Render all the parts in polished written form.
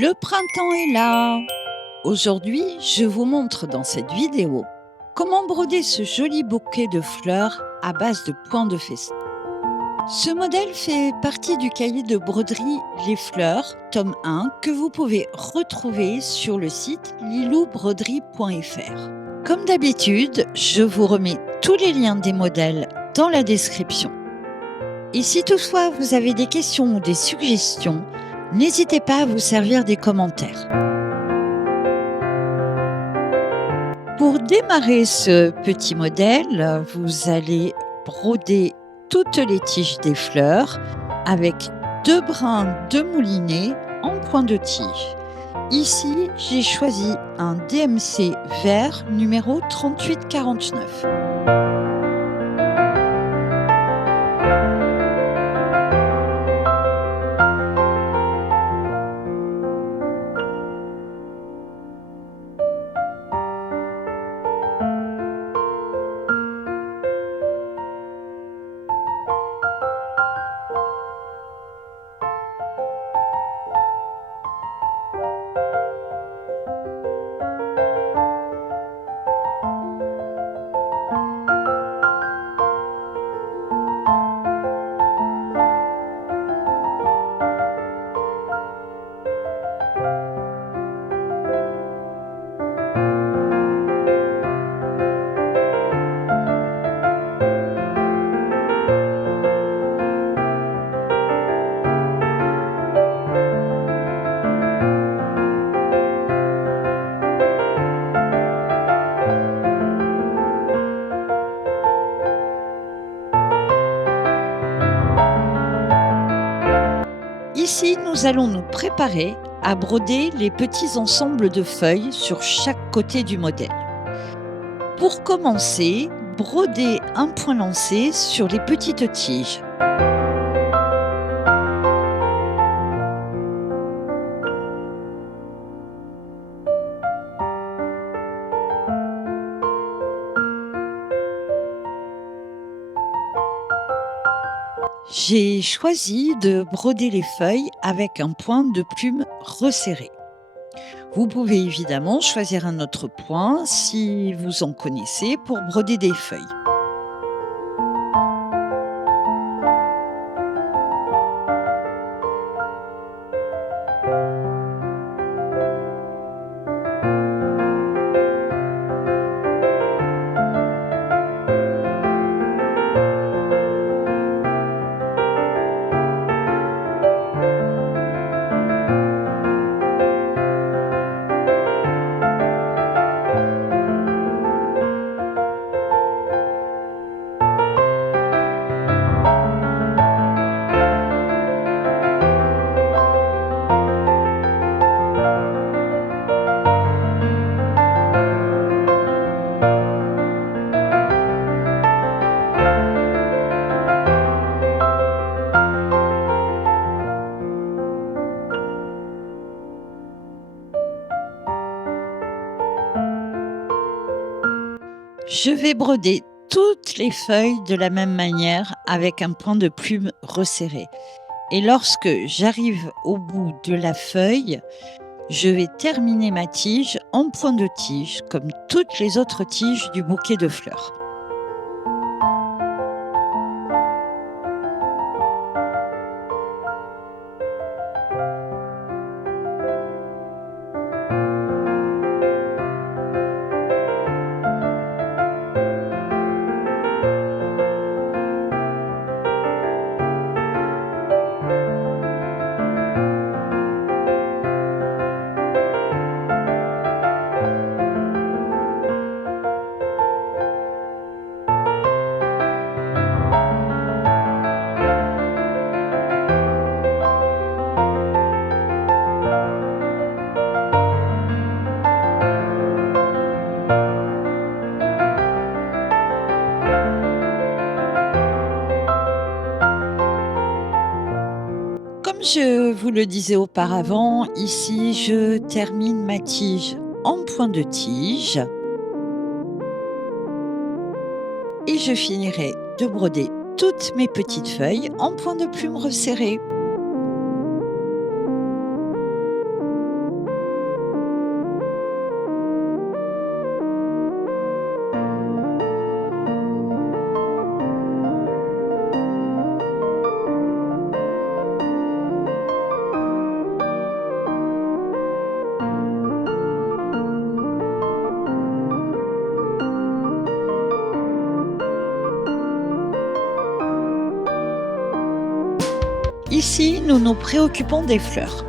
Le printemps est là. Aujourd'hui, je vous montre dans cette vidéo comment broder ce joli bouquet de fleurs à base de points de festin. Ce modèle fait partie du cahier de broderie Les Fleurs, tome 1, que vous pouvez retrouver sur le site liloubroderie.fr. Comme d'habitude, je vous remets tous les liens des modèles dans la description. Et si toutefois vous avez des questions ou des suggestions, n'hésitez pas à vous servir des commentaires. Pour démarrer ce petit modèle, vous allez broder toutes les tiges des fleurs avec 2 brins de moulinet en point de tige. Ici, j'ai choisi un DMC vert numéro 3849. Ici, nous allons nous préparer à broder les petits ensembles de feuilles sur chaque côté du modèle. Pour commencer, brodez un point lancé sur les petites tiges. J'ai choisi de broder les feuilles avec un point de plume resserré. Vous pouvez évidemment choisir un autre point si vous en connaissez pour broder des feuilles. Je vais broder toutes les feuilles de la même manière avec un point de plume resserré. Et lorsque j'arrive au bout de la feuille, je vais terminer ma tige en point de tige, comme toutes les autres tiges du bouquet de fleurs. Comme je vous le disais auparavant, ici je termine ma tige en point de tige et je finirai de broder toutes mes petites feuilles en point de plume resserré. Ici, nous nous préoccupons des fleurs.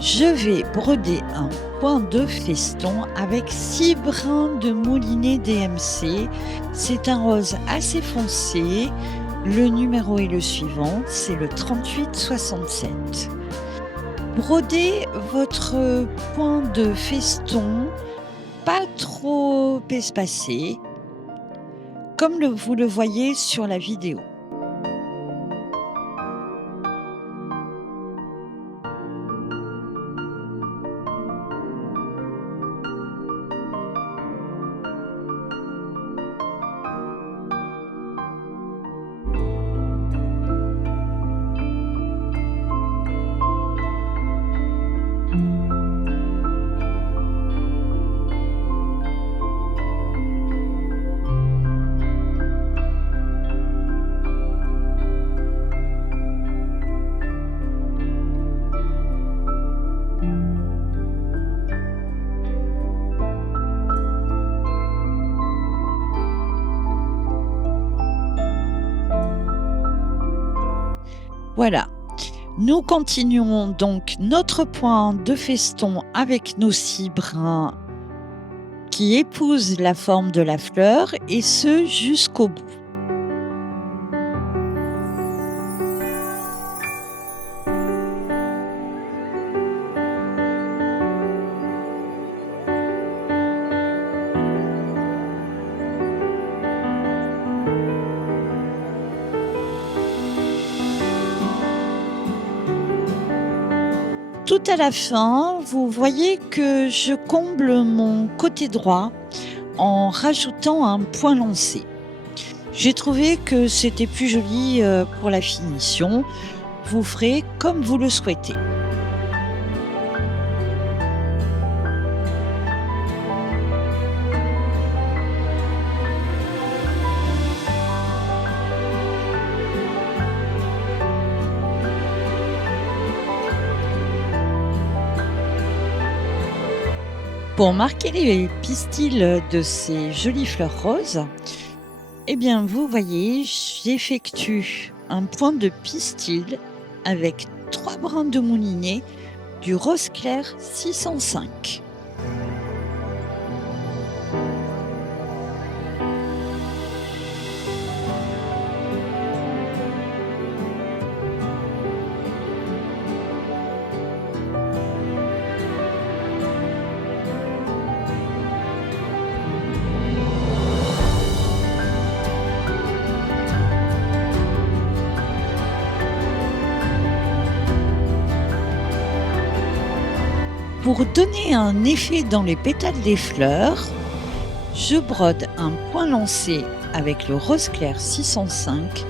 Je vais broder un point de feston avec 6 brins de moulinet DMC. C'est un rose assez foncé. Le numéro est le suivant, c'est le 3867. Brodez votre point de feston pas trop espacé, comme vous le voyez sur la vidéo. Voilà. Nous continuons donc notre point de feston avec nos 6 brins qui épousent la forme de la fleur et ce jusqu'au bout. Tout à la fin, vous voyez que je comble mon côté droit en rajoutant un point lancé. J'ai trouvé que c'était plus joli pour la finition. Vous ferez comme vous le souhaitez. Pour marquer les pistils de ces jolies fleurs roses, eh bien, vous voyez, j'effectue un point de pistil avec 3 brins de moulinet du rose clair 605. Pour donner un effet dans les pétales des fleurs, je brode un point lancé avec le rose clair 605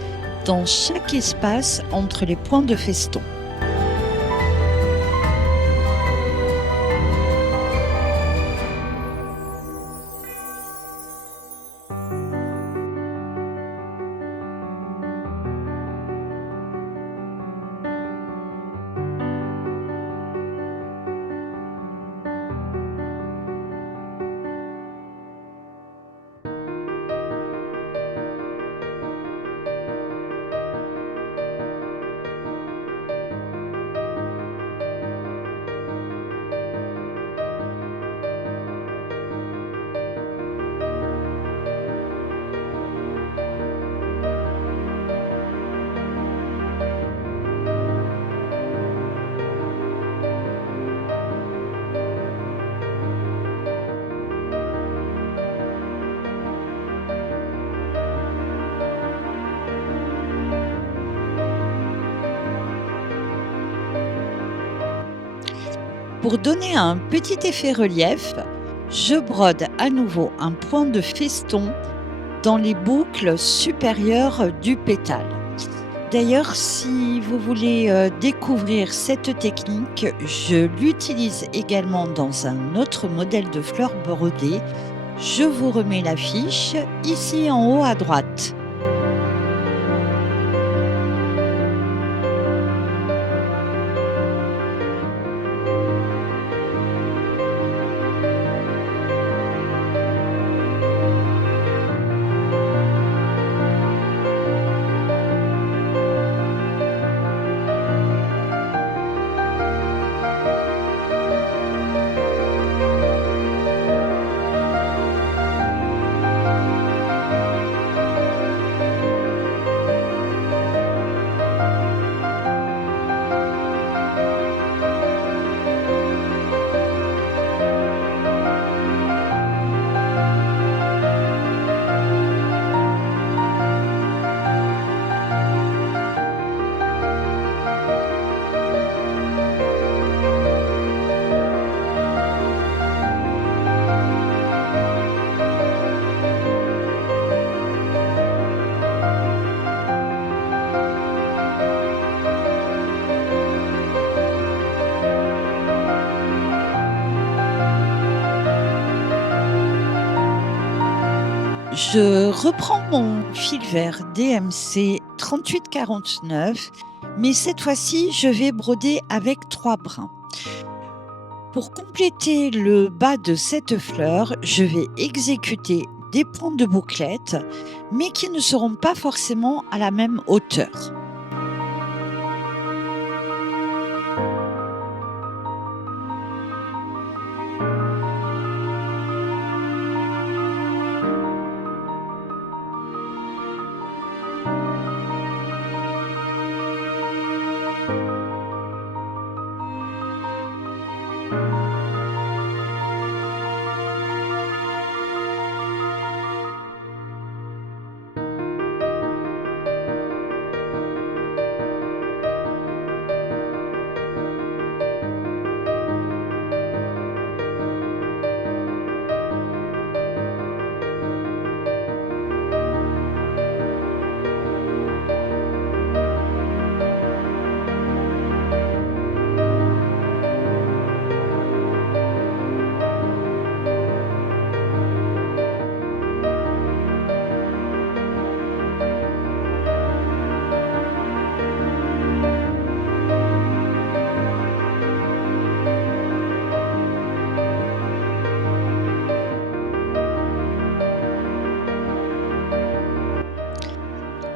dans chaque espace entre les points de feston. Pour donner un petit effet relief, je brode à nouveau un point de feston dans les boucles supérieures du pétale. D'ailleurs, si vous voulez découvrir cette technique, je l'utilise également dans un autre modèle de fleurs brodées. Je vous remets la fiche ici en haut à droite. Je reprends mon fil vert DMC 3849, mais cette fois-ci, je vais broder avec 3 brins. Pour compléter le bas de cette fleur, je vais exécuter des points de bouclette, mais qui ne seront pas forcément à la même hauteur.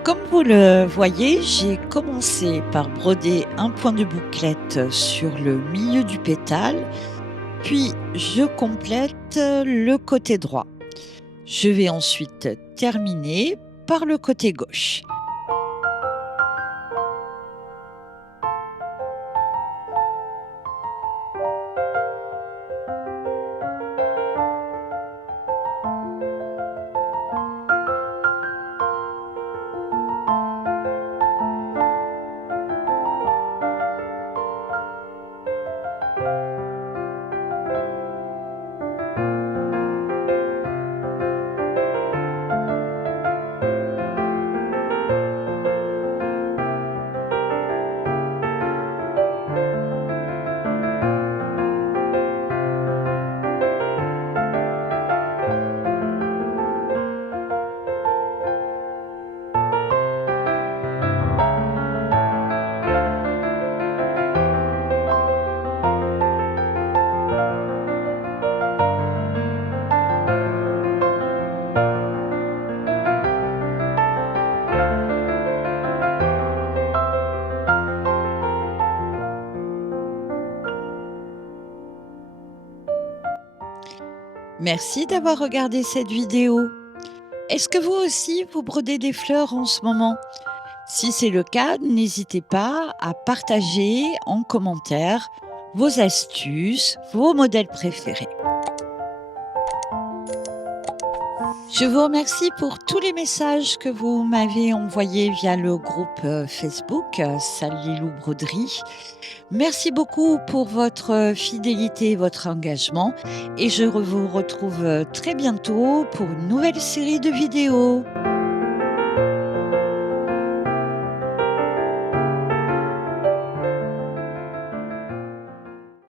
Comme vous le voyez, j'ai commencé par broder un point de bouclette sur le milieu du pétale, puis je complète le côté droit. Je vais ensuite terminer par le côté gauche. Merci d'avoir regardé cette vidéo. Est-ce que vous aussi, vous brodez des fleurs en ce moment? Si c'est le cas, n'hésitez pas à partager en commentaire vos astuces, vos modèles préférés. Je vous remercie pour tous les messages que vous m'avez envoyés via le groupe Facebook Salilou Broderie. Merci beaucoup pour votre fidélité et votre engagement et je vous retrouve très bientôt pour une nouvelle série de vidéos.